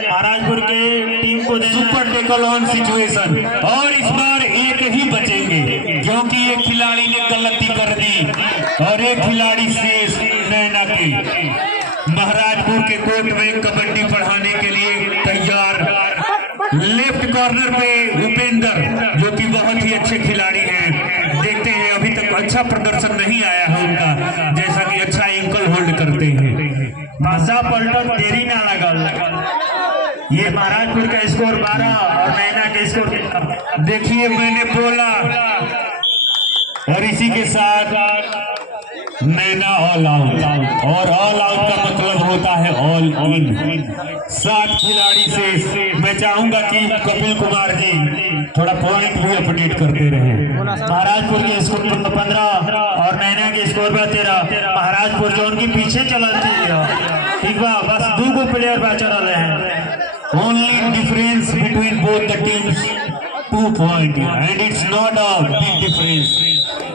महाराजपुर के टीम को super tackle on situation. और इस बार एक ही बचेंगे क्योंकि एक खिलाड़ी ने गलती कर दी और एक खिलाड़ी शेष नैना की। महाराजपुर के कोर्ट में कबड्डी पढ़ाने के लिए तैयार लेफ्ट कॉर्नर पे उपेंद्र जो कि बहुत ही अच्छे खिलाड़ी हैं। देखते हैं, अभी तक अच्छा प्रदर्शन नहीं आया है उनका, जैसा कि अच्छा एंकल होल्ड करते हैं। भाषा पलटन देरी ना लगा। ये महाराजपुर का स्कोर 12 और नैना का स्कोर। देखिए मैंने बोला, और इसी के साथ नैना ऑल आउट, और ऑल आउट का मतलब होता है ऑल इन। 7 खिलाड़ी से मैं चाहूंगा कि कपिल कुमार जी थोड़ा पॉइंट भी अपडेट करते रहे। महाराजपुर के स्कोर 15 और नैना के स्कोर 13। महाराजपुर जो उनके पीछे चलती है, ठीक बा, बस 2 प्लेयर बचा रहे हैं। Only difference between both the teams 2 points, and it's not a big difference.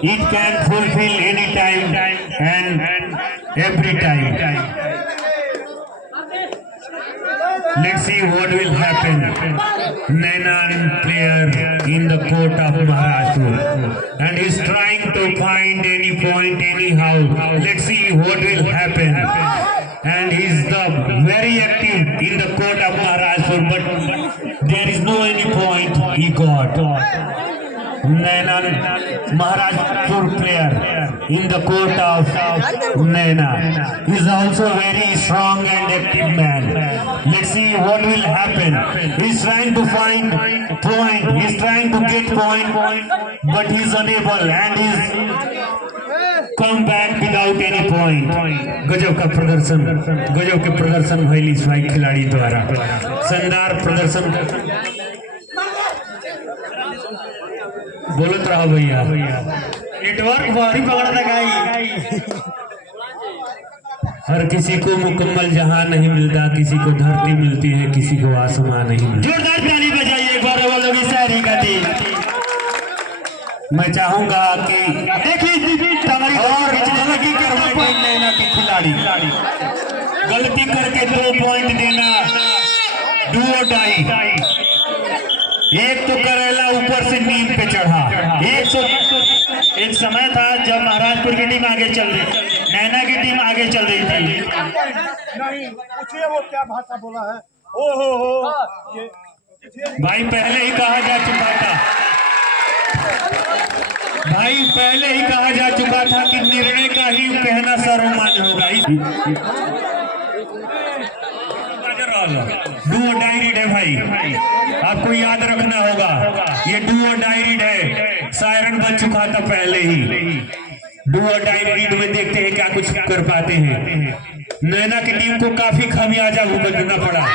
It can fulfill any time and every time. Let's see what will happen. Nainan player in the court of Maharashtra, and he's trying to find any point anyhow. Let's see what will happen. And he's the very active in the court of Maharashtra, but there is no any point he got. Nainan, Maharashtra player in the court of Naina is also very strong and active man. Let's see what will happen. He's trying to find point. He's trying to get point, but he's unable, and he's come back without any point. गजब का प्रदर्शन, गजब के प्रदर्शन भइली भाई खिलाड़ी द्वारा, शानदार प्रदर्शन। बोलत रहा भैया, नेटवर्क भारी पकड़ता गाई। हर किसी को मुकम्मल जहां नहीं मिलता, किसी को धरती मिलती है, किसी को आसमान नहीं मिलता। जोरदार ताली बजाइए एक बार वालों की शायरी का दी। मैं चाहूंगा कि देखिए और गलती करवाई नैना की खिलाड़ी, गलती करके 2 पॉइंट देना, डू और डाई। एक तो करेला ऊपर से नीम पे चढ़ा। एक समय था जब महाराजपुर की टीम आगे चल रही, नैना की टीम आगे चल रही थी। नहीं पूछिए वो क्या भाषा बोला है। ओ हो भाई पहले ही कहा जा चुका था, भाई पहले ही कहा जा चुका था कि निर्णय का ही कहना सर्वमान्य होगा। डू और डाई रीड है भाई, आपको याद रखना होगा, ये डू और डाई रीड है। सायरन बज चुका था पहले ही। डू और डाई रीड में देखते हैं क्या कुछ कर पाते हैं। नैना की टीम को काफी खामियाजा भुगतना पड़ा।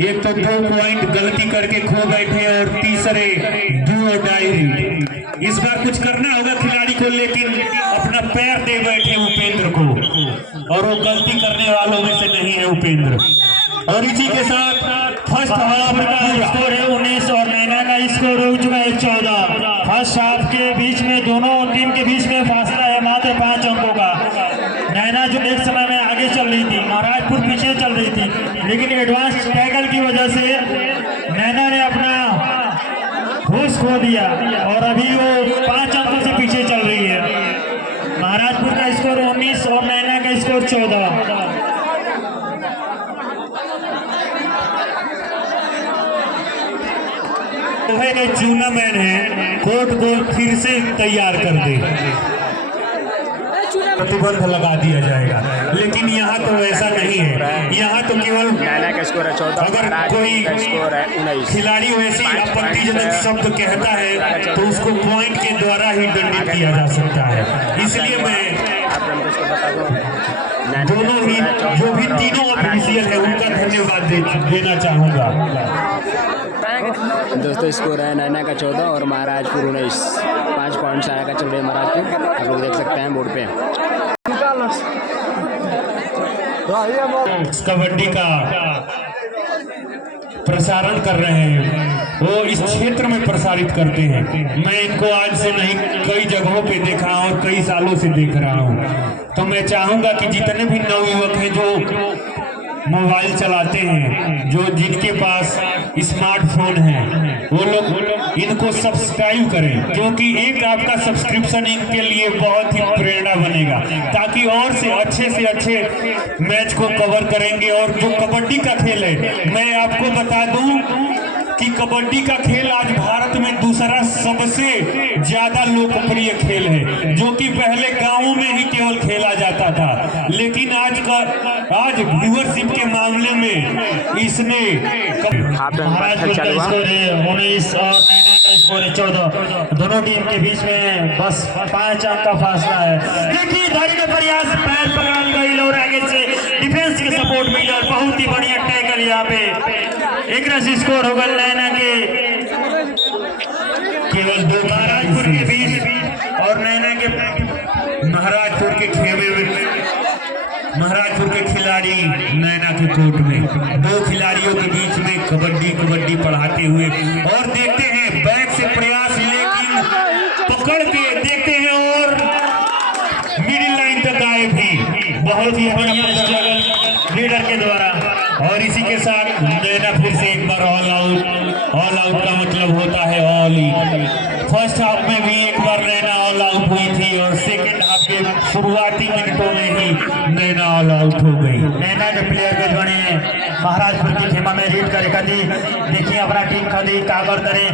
एक तो 2 पॉइंट गलती करके खो बैठे, और तीसरे डू और डाई रीड। इस बार कुछ करना होगा खिलाड़ी को, लेकिन अपना पैर दे बैठे उपेंद्र को, और वो गलती करने वालों में से नहीं है उपेंद्र। और इसी के साथ फर्स्ट हाफ का स्कोर है 19 और नैना का स्कोर हो चुका है 14। फर्स्ट हाफ के बीच में दोनों टीम के बीच में फासला है मात्र 5 अंकों का। नैना जो एक समय में आगे चल रही थी, महाराजपुर पीछे चल रही थी, लेकिन एडवांस टैकल की वजह से नैना ने अपना होश खो दिया और अभी वो 5 अंकों से पीछे चल रही है। महाराजपुर का स्कोर 19 और नैना का स्कोर 14। जो चूना मैन है, कोर्ट को फिर से तैयार कर दे, प्रतिबंध लगा दिया जाएगा। लेकिन यहाँ तो ऐसा नहीं है, यहाँ तो केवल नैना का स्कोर है 14, अगर कोई स्कोर है 19। खिलाड़ी वैसे आपत्तिजनक शब्द कहता है तो उसको पॉइंट के द्वारा ही दंडित किया जा सकता है। इसलिए मैं दोनों ही जो भी तीनों ऑफिशियल है उनका धन्यवाद देना चाहूंगा। दोस्तों स्कोर है नैना का 14 और महाराजपुर 19। 5 पॉइंट से आया का चल रहे महाराजपुर, आप लोग देख सकते हैं बोर्ड पे। कबड्डी का प्रसारण कर रहे हैं, वो इस क्षेत्र में प्रसारित करते हैं। मैं इनको आज से नहीं, कई जगहों पे देखा और कई सालों से देख रहा हूँ। तो मैं चाहूंगा कि जितने भी नवयुवक हैं जो मोबाइल चलाते हैं, जो जिनके पास स्मार्टफोन है, वो लोग इनको सब्सक्राइब करें, क्योंकि एक आपका सब्सक्रिप्शन इनके लिए बहुत ही प्रेरणा बनेगा, ताकि और से अच्छे मैच को कवर करेंगे। और जो कबड्डी का खेल है, मैं आपको बता दूं कि कबड्डी का खेल आज भारत में दूसरा सबसे ज्यादा लोकप्रिय खेल है, जो कि पहले गांवों में ही केवल खेला जाता था, लेकिन आज व्यूअरशिप के मामले में इसने महाराजपुर का स्कोर है 19 और नैना का स्कोर है 14। दोनों टीम के बीच में बस 5 अंक का फासला है। देखिए धारी का प्रयास, पैर पकड़ाने गई और आगे से डिफेंस के सपोर्ट मिला और बहुत ही बढ़िया टैकल यहाँ पे। एक रन स्कोर होगा नैना के केवल 2 महाराजपुर के बीच और नैना के महाराजपुर के खेमे में महाराजपुर के खिलाड़ी नैना के कोर्ट में 2 खिलाड़ियों के बीच में कबड्डी पढ़ाते हुए, और देखते हैं बैक से प्रयास, लेकिन पकड़ के देखते हैं और मिडिल लाइन तक आए भी। बहुत ही बढ़िया स्ट्रगल लीडर के द्वारा। और इसी के साथ नैना फिर से एक बार ऑल आउट का मतलब होता है ऑल इन। फर्स्ट हाफ में भी एक बार नैना ऑल आउट हुई थी और सेकंड हाफ के शुरुआती मिनटों में ही नैना ऑल आउट हो गई। नैना के प्लेयर के बने महाराजपुर की खेमा में रीड करे कदी, देखिए अपना टीम कदी कागर करे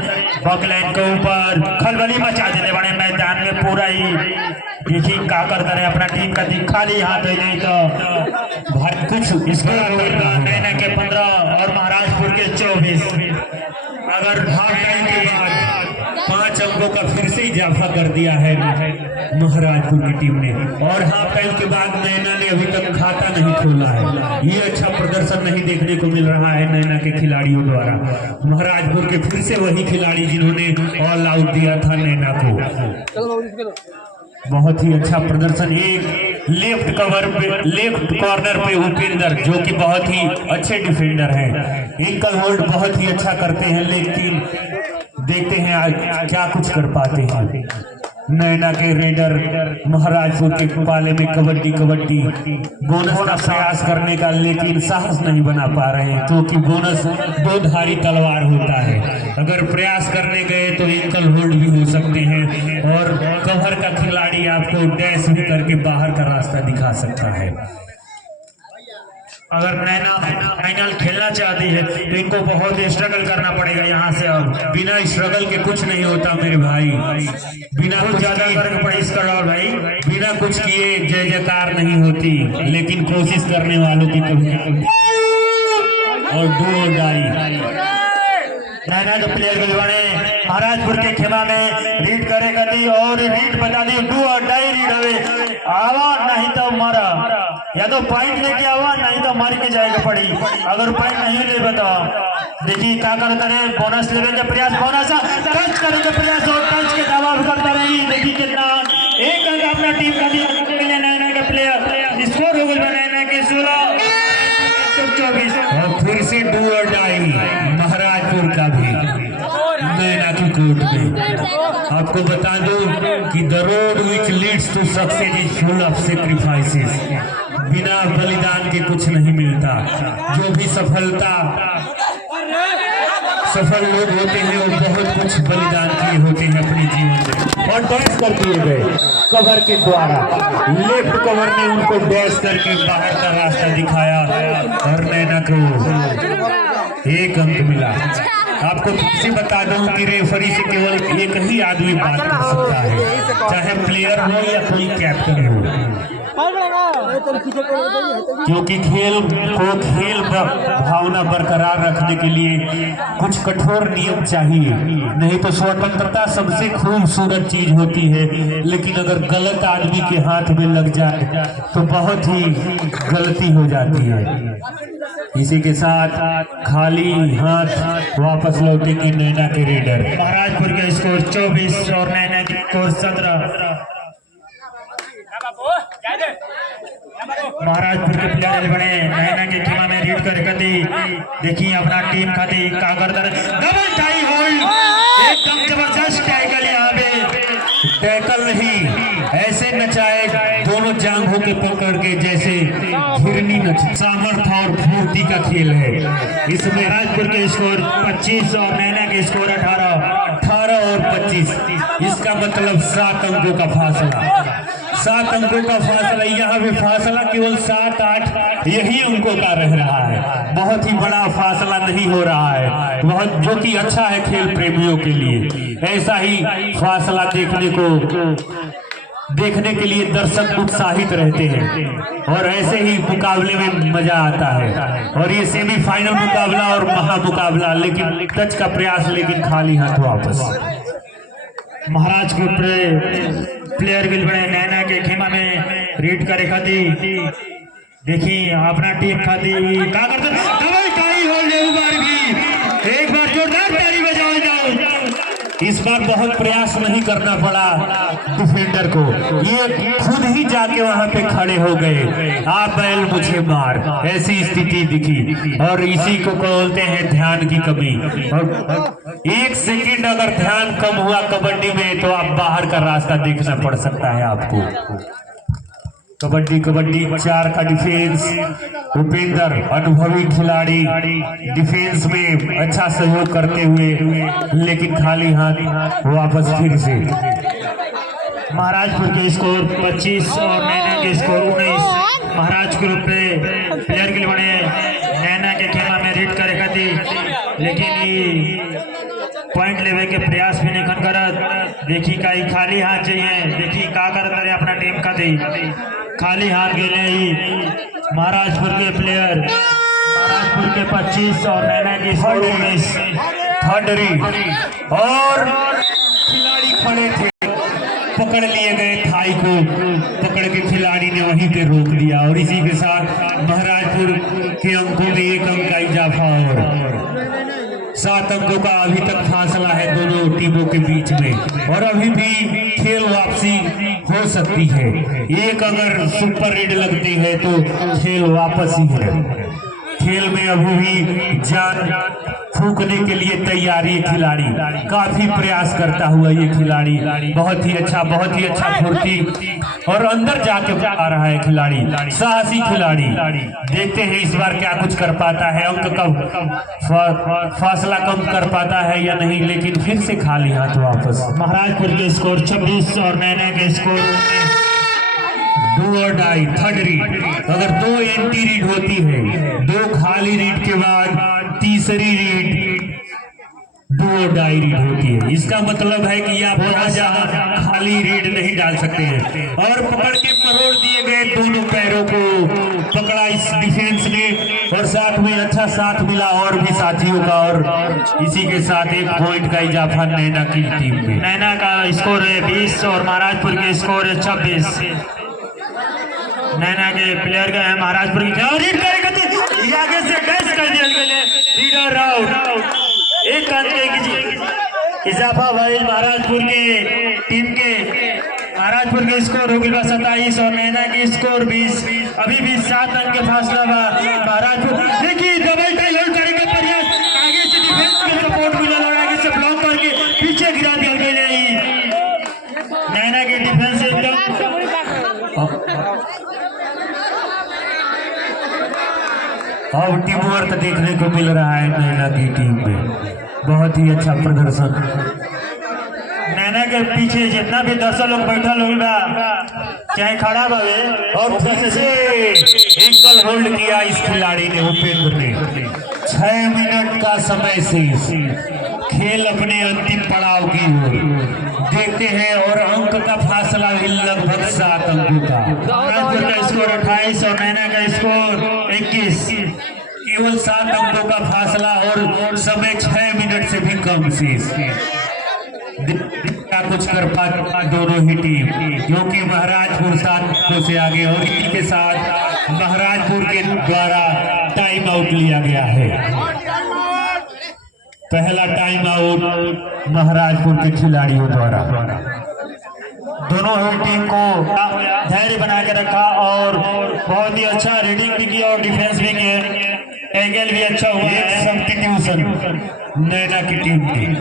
बकलाइन के ऊपर खलबली मचा देने बने मैदान में पूरा ही। देखिए काकर करे अपना टीम का दी, खाली हाथ नहीं तो कुछ इसका नैना के 15 और महाराजपुर के 24। अगर हाफ टाइम के बाद 5 अंकों का फिर से इजाफा कर दिया है महाराजपुर की टीम ने, और हाफ टाइम के बाद नैना ने अभी तक खाता नहीं खोला है। ये अच्छा प्रदर्शन नहीं देखने को मिल रहा है नैना के खिलाड़ियों द्वारा। महाराजपुर के फिर से वही खिलाड़ी जिन्होंने ऑल आउट दिया था नैना को। बहुत ही अच्छा प्रदर्शन। एक लेफ्ट कॉर्नर पे उपेंद्र, जो कि बहुत ही अच्छे डिफेंडर हैं, एंकल होल्ड बहुत ही अच्छा करते हैं, लेकिन देखते हैं आज क्या कुछ कर पाते हैं नैना के रेडर। महाराजपुर के पाले में कबड्डी बोनस का प्रयास करने का, लेकिन साहस नहीं बना पा रहे हैं, क्योंकि बोनस 2 धारी तलवार होता है। अगर प्रयास करने गए तो एंकल होल्ड भी हो सकते हैं, और कवर का खिलाड़ी आपको डैश भी करके बाहर का रास्ता दिखा सकता है। अगर नैना फाइनल खेलना चाहती है तो इनको बहुत स्ट्रगल करना पड़ेगा यहाँ से। अब बिना स्ट्रगल के कुछ नहीं होता मेरे भाई, बिना कुछ ज्यादा करके पड़े इसका भाई, बिना कुछ किए जय जयकार नहीं होती, लेकिन कोशिश करने वालों की कभी और दो और डाई। नैना जो प्लेयर के बने महाराजपुर के खेमा में रीड करे कदी, और रीड बता दी डू और डाई रीड हवे आवा नहीं तो मरा, या तो पॉइंट लेके आवा नहीं तो मर के जाएगा पड़ी। अगर पॉइंट नहीं ले बताओ, देखिए क्या करता रहे, बोनस लेने का प्रयास, बोनस टच करने का प्रयास और टच के दावा भी करता रही। देखिए कितना एक अंक अपना टीम का दिया नैना का प्लेयर। स्कोर हो गया नैना के 16 24। और फिर से डू और डाई महाराजपुर का भी नैना की कोर्ट में। आपको बता दूं कि the road which leads to success is full of sacrifices. बिना बलिदान के कुछ नहीं मिलता। जो भी सफल लोग होते हैं वो बहुत कुछ बलिदान किए होते हैं अपने जीवन में, और डैश कर दिए गए कवर के द्वारा। लेफ्ट कवर ने उनको डैश करके बाहर का रास्ता दिखाया, और नैना को 1 अंक मिला। आपको फिर से बता दूं कि रेफरी से केवल एक ही आदमी बात कर सकता है, चाहे प्लेयर हो या कोई कैप्टन हो, क्योंकि खेल भावना बरकरार रखने के लिए कुछ कठोर नियम चाहिए। नहीं तो स्वतंत्रता सबसे खूबसूरत चीज होती है, लेकिन अगर गलत आदमी के हाथ में लग जाए तो बहुत ही गलती हो जाती है। इसी के साथ खाली हाथ वापस लौटेंगे नैना के रेडर। महाराजपुर के स्कोर 24 और नैना की स्कोर 17। महाराजपुर के प्लेयर बने नैना के खेमा में रीड कर दी। देखिए अपना टीम खाती कागर डबल टाई होल्ड, एकदम जबरदस्त टैकल। यहाँ पे टैकल नहीं, ऐसे नचाए दोनों जांघों के पकड़ के जैसे घिरनी सामर्थ्य और फूर्ति का खेल है। इसमें महाराजपुर के स्कोर 25 और नैना के स्कोर 18 और 25, इसका मतलब 7 अंकों का फासला। 7 अंकों का फासला, यहाँ पे फासला केवल 7-8 यही अंकों का रह रहा है। बहुत ही बड़ा फासला नहीं हो रहा है, बहुत, जो कि अच्छा है खेल प्रेमियों के लिए। ऐसा ही फासला देखने के लिए दर्शक उत्साहित रहते हैं और ऐसे ही मुकाबले में मजा आता है। और ये सेमीफाइनल मुकाबला और महामुकाबला, लेकिन टच का प्रयास, लेकिन खाली हाथ वापस। महाराजपुर प्लेयर गिल बने नैना के खेमा में रीड करे खाती देखी अपना टीम खाती का करते एक बार जोरदार ताली बजाओ जाओ। इस बार बहुत प्रयास नहीं करना पड़ा डिफेंडर को, ये खुद ही जाके वहां पे खड़े हो गए। आप बैल मुझे मार, ऐसी स्थिति दिखी। और इसी को बोलते हैं ध्यान की कमी। और 1 सेकंड अगर ध्यान कम हुआ कबड्डी में तो आप बाहर का रास्ता देखना पड़ सकता है आपको। कबड्डी 4 का डिफेंस, उपेंद्र अनुभवी खिलाड़ी डिफेंस में अच्छा सहयोग करते हुए, लेकिन खाली हाथ वापस फिर से। महाराजपुर के स्कोर 25 और नैना के स्कोर 19। महाराजपुर प्लेयर के लिए बने नैना के खेमा में रीड करे खाती, लेकिन ये पॉइंट लेवे के प्रयास भी नहीं करत। देखी कई खाली हाथ चाहिए, देखी का करत रहे अपना टीम का दी खाली हाथ गेले ही महाराजपुर के प्लेयर। महाराजपुर के 25 और नैना के स्कोर 19। थर्ड रीड और खिलाड़ी खड़े थे, पकड़ लिए गए थाई को, पकड़ के खिलाड़ी ने वहीं पे रोक दिया। और इसी के साथ महाराजपुर के अंकों में 1 अंक का इजाफा और 7 अंकों का अभी तक फासला है दोनों टीमों के बीच में। और अभी भी खेल वापसी हो सकती है। एक अगर सुपर रीड लगती है तो खेल वापस ही है। खेल में अभी भी जान फूंकने के लिए तैयारी खिलाड़ी, काफी प्रयास करता हुआ ये खिलाड़ी, बहुत ही अच्छा फुर्ती और अंदर जाके आ रहा है खिलाड़ी, साहसी खिलाड़ी। देखते हैं इस बार क्या कुछ कर पाता है, अंक का फासला कम कर पाता है या नहीं, लेकिन फिर से खाली हाथ वापस। महाराजपुर के स्कोर 26 और नैना के स्कोर 2 और डाई थर्ड रीड। अगर 2 एंटी रीड होती है, 2 खाली रीड के बाद तीसरी रीड 2 और डाई रीड होती है। इसका मतलब है कि आप बहुत ज्यादा खाली रीड नहीं डाल सकते हैं। और पकड़ के मरोड़ दिए गए दोनों पैरों को, पकड़ा इस डिफेंस ने और साथ में अच्छा साथ मिला और भी साथियों का। और इसी के साथ 1 पॉइंट का इजाफा नैना की टीम में। नैना का स्कोर है 20 और महाराजपुर के स्कोर है 26। नैना के प्लेयर का है महाराजपुर की रीड करेगा आगे से डैश कर दिया गया रीडर आउट। 1 अंक के इजाफा भाई महाराजपुर के टीम के। महाराजपुर के स्कोर हो गया 27 और नैना के स्कोर 20। अभी भी 7 अंक के फासला बा। महाराजपुर देखिए डबल टाई होल्ड करने का प्रयास, आगे से डिफेंस में सपोर्ट मिला और आगे से ब्लॉक करके पीछे गिरा दिया गया। नैना के डिफेंस और टीम वर्क देखने को मिल रहा है नैना की टीम में, बहुत ही अच्छा प्रदर्शन। नैना के पीछे जितना भी दर्शक लोग बैठल होगा चाहे खड़ा बवे और फिर से एंकल होल्ड किया इस खिलाड़ी ने, उपेंद्र ने। 6 मिनट का समय शेष, खेल अपने अंतिम पड़ाव की ओर देखते हैं। और अंक का फासला भी लगभग 7 अंकों का। महाराजपुर का स्कोर 28 और नैना का स्कोर 21। केवल 7 अंकों का फासला और समय 6 मिनट से भी कम शेष। क्या कुछ कर पा दोनों ही टीम, क्योंकि महाराजपुर 7 अंकों से आगे। और इसी के साथ महाराजपुर के द्वारा टाइम आउट लिया गया है। पहला टाइम आउट महाराजपुर के खिलाड़ियों द्वारा। दोनों ही टीम को धैर्य बना के रखा और बहुत ही अच्छा रीडिंग भी किया और डिफेंस भी किया, एंगल भी अच्छा हुआ। एक सब्स्टिट्यूशन नैना की टीम में,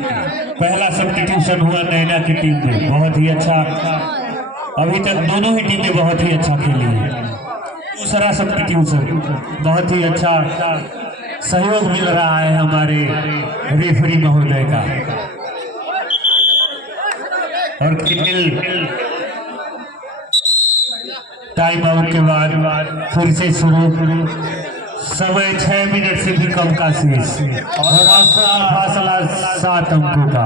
पहला सब्स्टिट्यूशन हुआ नैना की टीम में, बहुत ही अच्छा अभी तक दोनों ही टीमें बहुत ही अच्छा खेली है। दूसरा सब्स्टिट्यूशन बहुत ही अच्छा सहयोग मिल रहा है हमारे रेफरी महोदय का। और किल टाइम आउट के बाद फिर से शुरू, समय 6 मिनट से भी कम का शेष और फासला 7 अंकों का।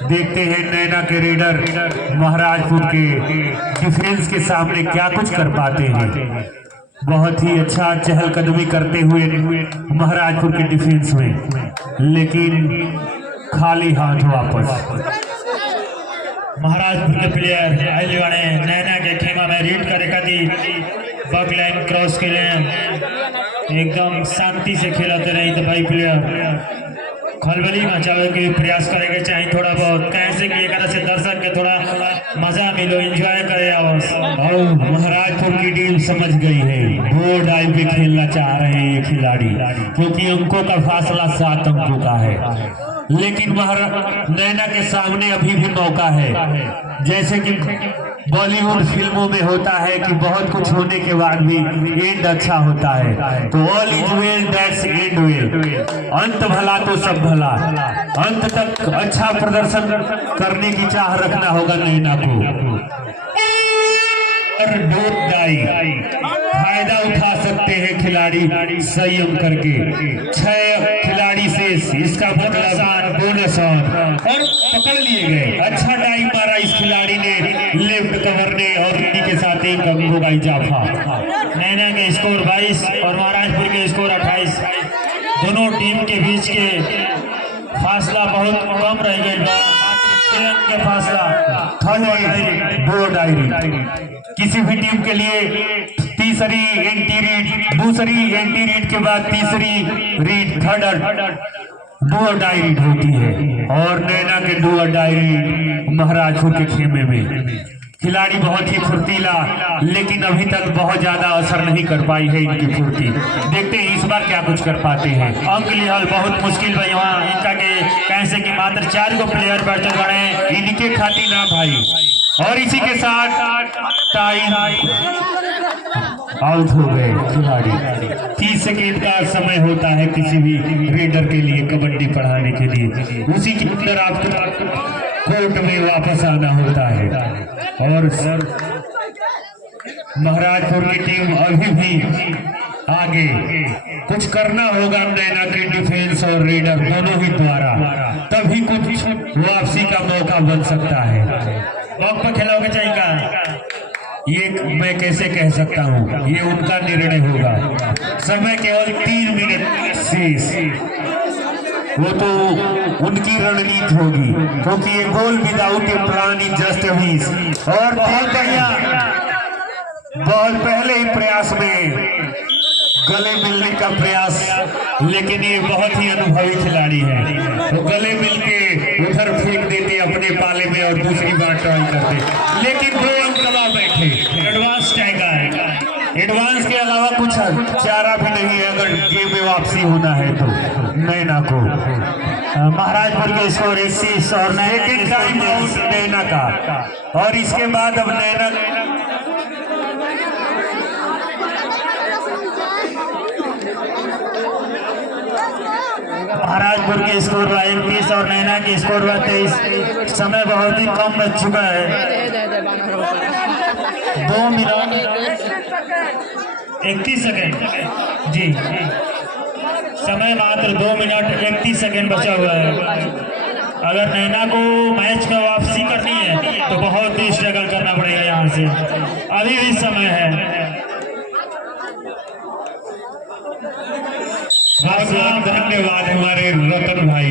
देखते हैं नैना के रेडर महाराजपुर के डिफेंस के सामने क्या कुछ कर पाते हैं। बहुत ही अच्छा चहलकदमी करते हुए महाराजपुर के डिफेंस में, लेकिन खाली हाथ वापस। महाराजपुर के प्लेयर आइले वाले नैना के खेमा में रीड करे खाती बक लाइन क्रॉस के लिए एकदम शांति से खेलते रही तो भाई प्लेयर खलबली मचावे के प्रयास करेंगे चाहे थोड़ा बहुत, कैसे कि एक से दर्शक के थोड़ा मजा मिलो, एंजॉय करे। और महाराजपुर की टीम समझ गई है, दो डाइव पे खेलना चाह रहे हैं ये खिलाड़ी, क्योंकि अंकों का फासला 7 अंकों का है। लेकिन नैना के सामने अभी भी मौका है। जैसे कि बॉलीवुड फिल्मों में होता है कि बहुत कुछ होने के बाद भी एंड अच्छा होता है, तो all is well that's and well. अंत भला तो सब भला, अंत तक अच्छा प्रदर्शन करने की चाह रखना होगा नैना को। और डोंट डाई, फायदा उठा सकते हैं खिलाड़ी संयम करके। 6 खिलाड़ी से इसका मतलब बोनस और पकड़ लिए गए। अच्छा डाई मारा इस खिलाड़ी ने लेफ्ट कवर ने और उन्हीं के साथ एक अंकों का इजाफा। नैना के स्कोर 22 और महाराजपुर के स्कोर 28। दोनों टीम के बीच के फासला बहुत कम रह गए के फासला। दो डायरी किसी भी टीम के लिए तीसरी एंटी रीड, दूसरी एंटी रीड के बाद तीसरी रीड, थर्ड डू और डाई रीड होती है। और नैना के डू और डाई रीड महाराजपुर के खेमे में। खिलाड़ी बहुत ही फुर्तीला, लेकिन अभी तक बहुत ज्यादा असर नहीं कर पाई है इनकी फुर्ती। देखते हैं इस बार क्या कुछ कर पाते हैं। अंक लिहाल बहुत मुश्किल भाई वहाँ इनका के कैसे कि मात्र 4 को प्लेयर बैठे बड़े इनके खातिर ना भाई। और इसी के साथ टाइम आउट हो गए खिलाड़ी। 30 सेकेंड का समय होता है किसी भी रेडर के लिए कबड्डी पढ़ाने के लिए। उसी के अंदर आपको कोर्ट में वापस आना होता है। और महाराजपुर की टीम अभी भी आगे कुछ करना होगा नैना के डिफेंस और रेडर दोनों ही द्वारा, तभी कुछ वापसी का मौका बन सकता है। वक्त पर खेलोगे चाहिए का ये मैं कैसे कह सकता हूँ, ये उनका निर्णय होगा। समय केवल 3 मिनट शेष, वो तो उनकी रणनीति होगी, क्योंकि ये goal without a plan is just a miss. और बहुत पहले ही प्रयास में गले मिलने का प्रयास, लेकिन ये बहुत ही अनुभवी खिलाड़ी है, तो गले मिलके उधर फेंक देते अपने पाले में और दूसरी बार ट्राई करते, लेकिन 2 अंक दबा बैठे। एडवांस टाइगर, एडवांस के अलावा कुछ चारा भी नहीं है अगर गेम में वापसी होना है तो नैना को। महाराजपुर के स्कोर 21 और नैना का। और इसके बाद अब नैना महाराजपुर के स्कोर 21 और नैना के स्कोर 23। समय बहुत ही कम बच चुका है, 2 मिनट 31 सेकेंड जी। समय मात्र 2 मिनट 31 सेकेंड बचा हुआ है। अगर नैना को मैच में वापसी करनी है तो बहुत ही स्ट्रगल करना पड़ेगा यहाँ से, अभी भी समय है। धन्यवाद हमारे रतन भाई।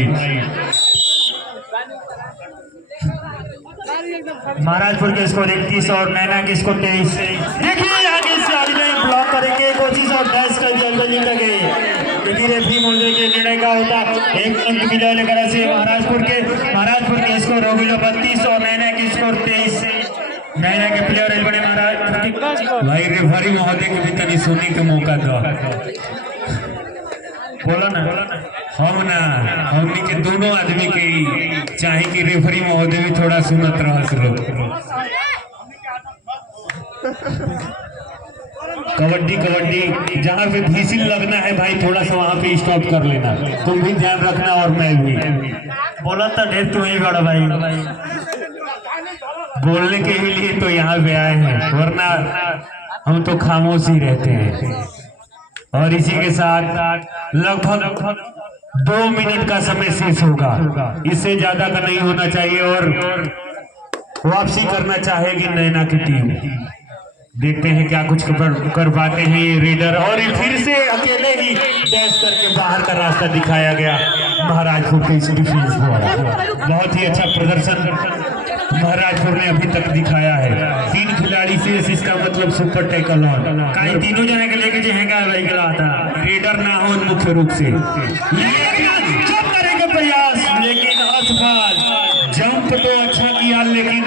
महाराजपुर के स्कोर 31 और नैना के स्कोर 23। देखिए आगे से आगे ब्लॉक करेंगे कोशिश और डैश कर दिया लगे। रेफरी महोदय के निर्णय का होता 1 अंक मिला लेकर से महाराजपुर के स्कोर हो गया 32 और नैना के स्कोर 23। नैना के प्लेयर बड़े महाराजपुर भाई रेफरी महोदय के भी तनी सुनने का मौका दो। बोला ना हमने के दोनों आदमी के चाहे कि रेफरी महोदय भी थोड़ा सुनत रहा। कबड्डी कबड्डी, जहाँ पे भीसिल लगना है भाई थोड़ा सा वहाँ पे स्टॉप कर लेना, तुम भी ध्यान रखना और मैं भी। बोला था ढेर तू ही बड़ा भाई, बोलने के ही लिए तो यहाँ पे आए हैं, वरना हम तो खामोश ही रहते हैं। और इसी के साथ लगभग 2 मिनट का समय शेष होगा, इससे ज्यादा का नहीं होना चाहिए। और वापसी करना चाहेगी नैना की टीम। देखते हैं क्या कुछ कर पाते हैं ये रेडर। और फिर से अकेले ही डैश करके बाहर का रास्ता दिखाया गया महाराजपुर के इस डिफेंस द्वारा। बहुत ही अच्छा प्रदर्शन महाराजपुर ने अभी तक दिखाया है। 3 खिलाड़ी शेष, इसका मतलब सुपर टैकल ऑन। कहीं तीनों जने के लेके जाएगा भाई आता रेडर ना हो मुख्य रूप से, जंप करेंगे प्रयास, लेकिन असफल। जंप तो अच्छा किया लेकिन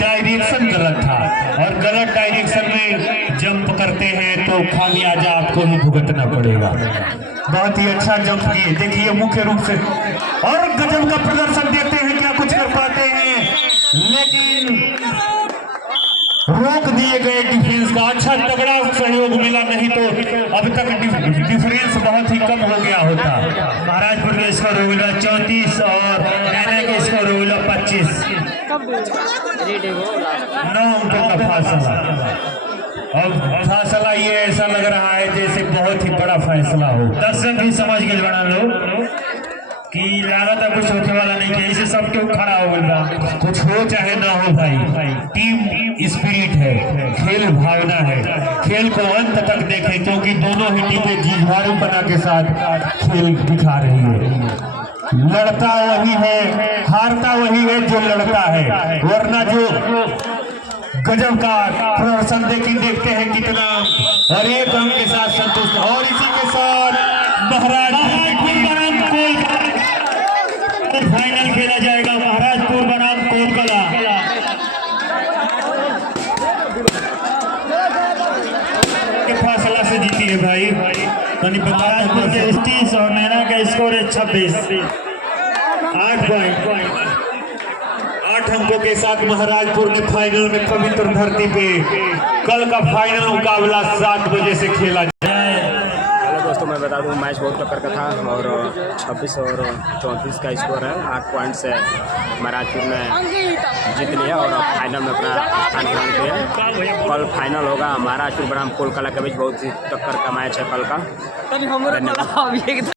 डायरेक्शन गलत था, और गलत डायरेक्शन में जंप करते हैं तो खामियाजा आपको ही भुगतना पड़ेगा। बहुत ही अच्छा जंप किए, देखिए मुख्य रूप से, और गजब का प्रदर्शन देखते हैं क्या कुछ कर पाते हैं, लेकिन रोक दिए गए डिफेंस का। अच्छा तगड़ा सहयोग मिला, नहीं तो अब तक डिफरेंस बहुत ही कम हो गया होता। महाराजपुर के स्कोर हो गया 34 और नैना के स्कोर हो गया 25। 9 अंकों का फासला। अब फासला ये ऐसा लग रहा है जैसे बहुत ही बड़ा फैसला हो। 10 रन भी समझ गए बना लो कि लागत कुछ होने वाला नहीं है, इसे सब क्यों खड़ा हो गया। कुछ हो चाहे ना हो भाई, टीम स्पिरिट है, खेल भावना है। खेल को अंत तक देखें, क्योंकि दोनों ही टीमें जीवारू बना के साथ खेल दिखा रही है। लड़ता वही है, हारता वही है जो लड़ता है, वरना जो गजब का प्रदर्शन देखते हैं कितना। और एक अंक के साथ संतुष्ट, और इसी के साथ महाराजपुर बनाम कोलकाता फाइनल खेला जाएगा। महाराजपुर बनाम कोलकाता के फासला से जीती है भाई। महाराजपुर के 30 और नैना का स्कोर है 26। 8 पॉइंट, 8 अंकों के साथ महाराजपुर ने फाइनल में पवित्र धरती पे कल का फाइनल मुकाबला 7 बजे से खेला जाए। हेलो दोस्तों, मैं बता दूं मैच बहुत टक्कर का था और 26 और 34 का स्कोर है। 8 पॉइंट से महाराजपुर ने जीत लिया और फाइनल में अपना स्थान ग्रहण किया। कल फाइनल होगा महाराजपुर बनाम कोलकाता के बीच। बहुत ही टक्कर का मैच है कल का। धन्यवाद।